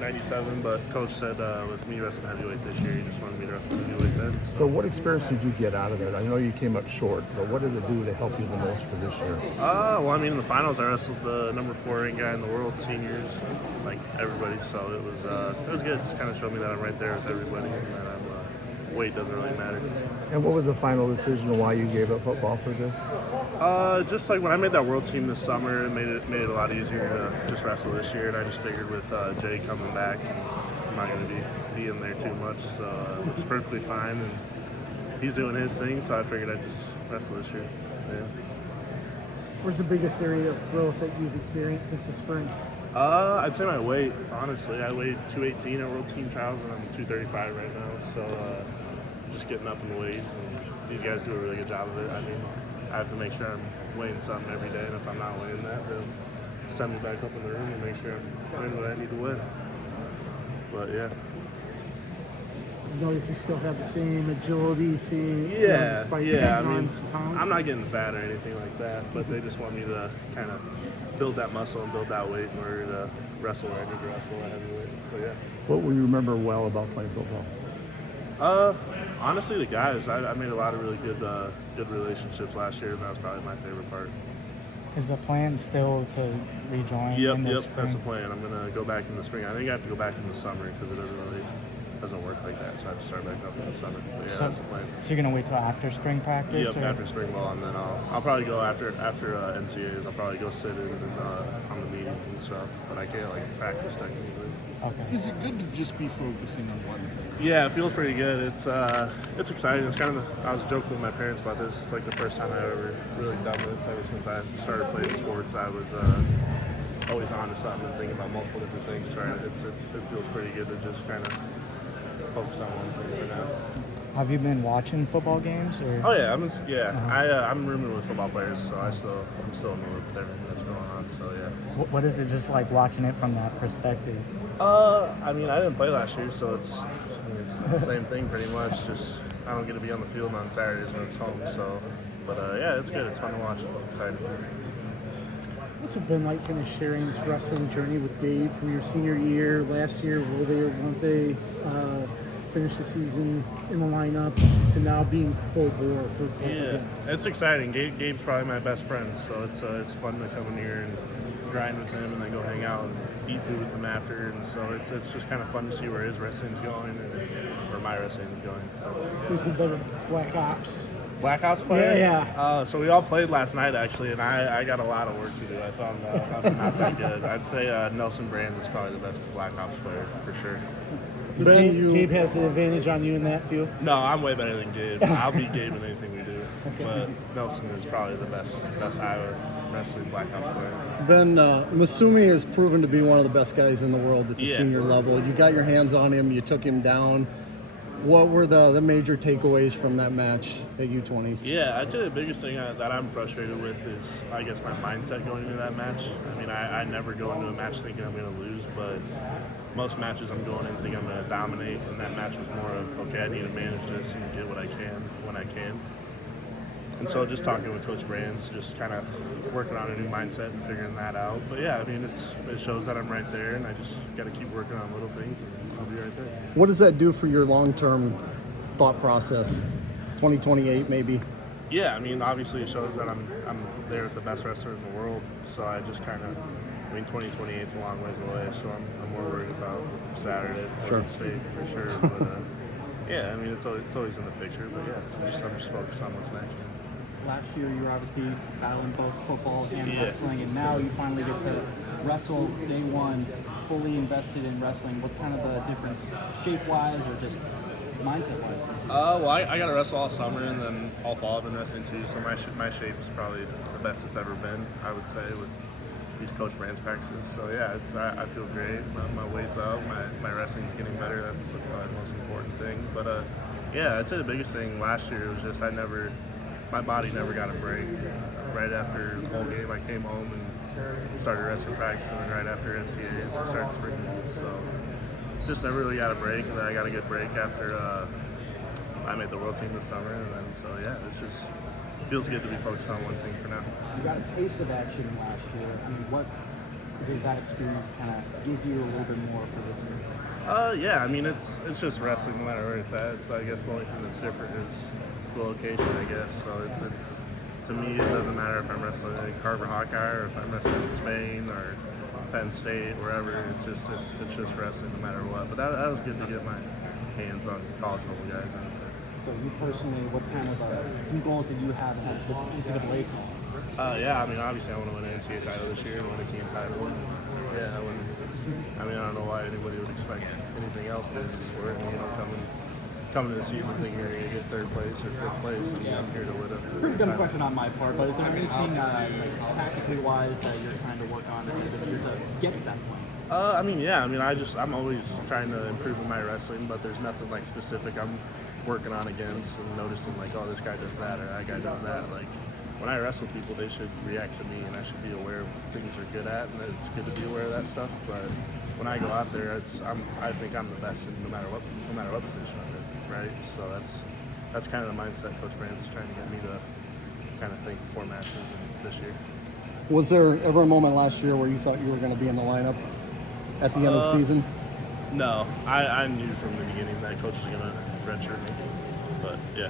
97, but coach said with me wrestling heavyweight this year, he just wanted me to wrestle heavyweight then. So what experience did you get out of it? I know you came up short, but what did it do to help you the most for this year? Well, I mean, in the finals, I wrestled the number 4 ring guy in the world, seniors, like everybody. So it was good. Just kind of showed me that I'm right there with everybody, and that weight doesn't really matter. And what was the final decision on why you gave up football for this? Just like when I made that world team this summer, it made it a lot easier to just wrestle this year. And I just figured with Jay coming back, I'm not going to be in there too much, so it's perfectly fine. And he's doing his thing, so I figured I'd just wrestle this year. Yeah. Where's the biggest area of growth that you've experienced since the spring? I'd say my weight, honestly. I weighed 218 at World Team Trials, and I'm 235 right now. So just getting up in weight, and these guys do a really good job of it. I mean, I have to make sure I'm weighing something every day, and if I'm not weighing that, they'll send me back up in the room and make sure I'm weighing what I need to weigh. But yeah. You notice you still have the same agility, despite I mean, pounds? I'm not getting fat or anything like that, but they just want me to kind of build that muscle and build that weight in order to wrestle where I need to wrestle at heavyweight. But yeah. What will you remember well about playing football? Honestly, the guys. I made a lot of really good relationships last year, and that was probably my favorite part. Is the plan still to rejoin? Yep. That's the plan. I'm gonna go back in the spring. I think I have to go back in the summer because it doesn't work like that. So I have to start back up in the summer. But yeah, that's the plan. So you're gonna wait till after spring practice? Yep, after spring ball, and then I'll probably go after NCAAs. I'll probably go sit in on the meetings and stuff. But I can't practice technically. Okay. Is it good to just be focusing on one thing? Yeah, it feels pretty good. It's exciting. It's kind of I was joking with my parents about this. It's like the first time I've ever really done this. Ever since I started playing sports, I was always on to something and thinking about multiple different things. Right? It feels pretty good to just kind of focus on one thing for now. Have you been watching football games? Or? Oh yeah, I'm rooming with football players, so I'm still in the loop with everything that's going on. So yeah. What is it just like watching it from that perspective? I mean, I didn't play last year, so it's the same thing pretty much. Just I don't get to be on the field on Saturdays when it's home. So, but yeah, it's good. It's fun to watch. It's exciting. What's it been like kind of sharing this wrestling journey with Dave from your senior year, last year? Won't they finish the season in the lineup to now being full bore for both of them? It's exciting. Gabe's probably my best friend, so it's fun to come in here and grind with him and then go hang out and eat food with him after. And so it's just kind of fun to see where his wrestling's going and where my wrestling's going. So Who's the better Black Ops? Black Ops player? Yeah. So we all played last night actually, and I got a lot of work to do. I found I'm not that good. I'd say Nelson Brands is probably the best Black Ops player for sure. Gabe has the advantage on you in that too? No, I'm way better than Gabe. I'll beat Gabe in anything we do. But Nelson is probably the best Iowa wrestling Black Ops player. Ben, Masumi has proven to be one of the best guys in the world at the senior level. You got your hands on him. You took him down. What were the major takeaways from that match at U20s? Yeah, I'd say the biggest thing that I'm frustrated with is, I guess, my mindset going into that match. I mean, I never go into a match thinking I'm going to lose, but most matches I'm going in thinking I'm going to dominate, and that match was more of, okay, I need to manage this and get what I can when I can. And so just talking with Coach Brands, just kind of working on a new mindset and figuring that out. But yeah, I mean, it shows that I'm right there, and I just got to keep working on little things, and I'll be right there. What does that do for your long-term thought process? 2028 maybe? Yeah, I mean, obviously it shows that I'm there with the best wrestler in the world. So I just kind of, 2028 is a long ways away, so I'm more worried about Saturday, Oregon State for sure. But yeah, I mean, it's always in the picture. But yeah, I'm just focused on what's next. Last year, you were obviously battling both football and wrestling, and now you finally get to wrestle day one, fully invested in wrestling. What's kind of the difference, shape-wise or just mindset-wise? Well, I got to wrestle all summer, and then all fall I've been wrestling too. So my shape is probably the best it's ever been, I would say, with these Coach Brands practices. So yeah, I feel great. My weight's up. My wrestling's getting better. That's probably the most important thing. But yeah, I'd say the biggest thing last year was just my body never got a break. Right after the whole game, I came home and started wrestling practice, and then right after NCAA, I started spring meets. So just never really got a break, and then I got a good break after I made the world team this summer, and then so yeah, it feels good to be focused on one thing for now. You got a taste of action last year. I mean, what does that experience kind of give you a little bit more for this year? Yeah, I mean it's just wrestling no matter where it's at. So I guess the only thing that's different is the location, I guess. So it's to me it doesn't matter if I'm wrestling in Carver Hawkeye or if I'm wrestling in Spain or Penn State, wherever. It's just wrestling no matter what. But that was good to get my hands on college level guys. I would say. So you personally, what's kind of some goals that you have at this NCAA? Yeah, I mean obviously I want to win an NCAA title this year and win a team title. Yeah, I mean I don't know why anybody would expect anything else in this sport. You know, coming to the season thinking you're going to get third place or fifth place. I mean, I'm here to win a Pretty dumb question on my part, but is there anything tactically wise that you're trying to work on this year to get to that point? I mean, yeah. I mean, I'm always trying to improve in my wrestling, but there's nothing like specific I'm working on against and noticing like, oh, this guy does that or that guy does that. Like when I wrestle people, they should react to me, and I should be aware of things they're good at, and it's good to be aware of that stuff. But when I go out there, I think I'm the best in no matter what position I'm in, right? So that's kind of the mindset Coach Brands is trying to get me to kind of think before matches this year. Was there ever a moment last year where you thought you were going to be in the lineup at the end of the season? No, I knew from the beginning that Coach was going to redshirt me, but yeah.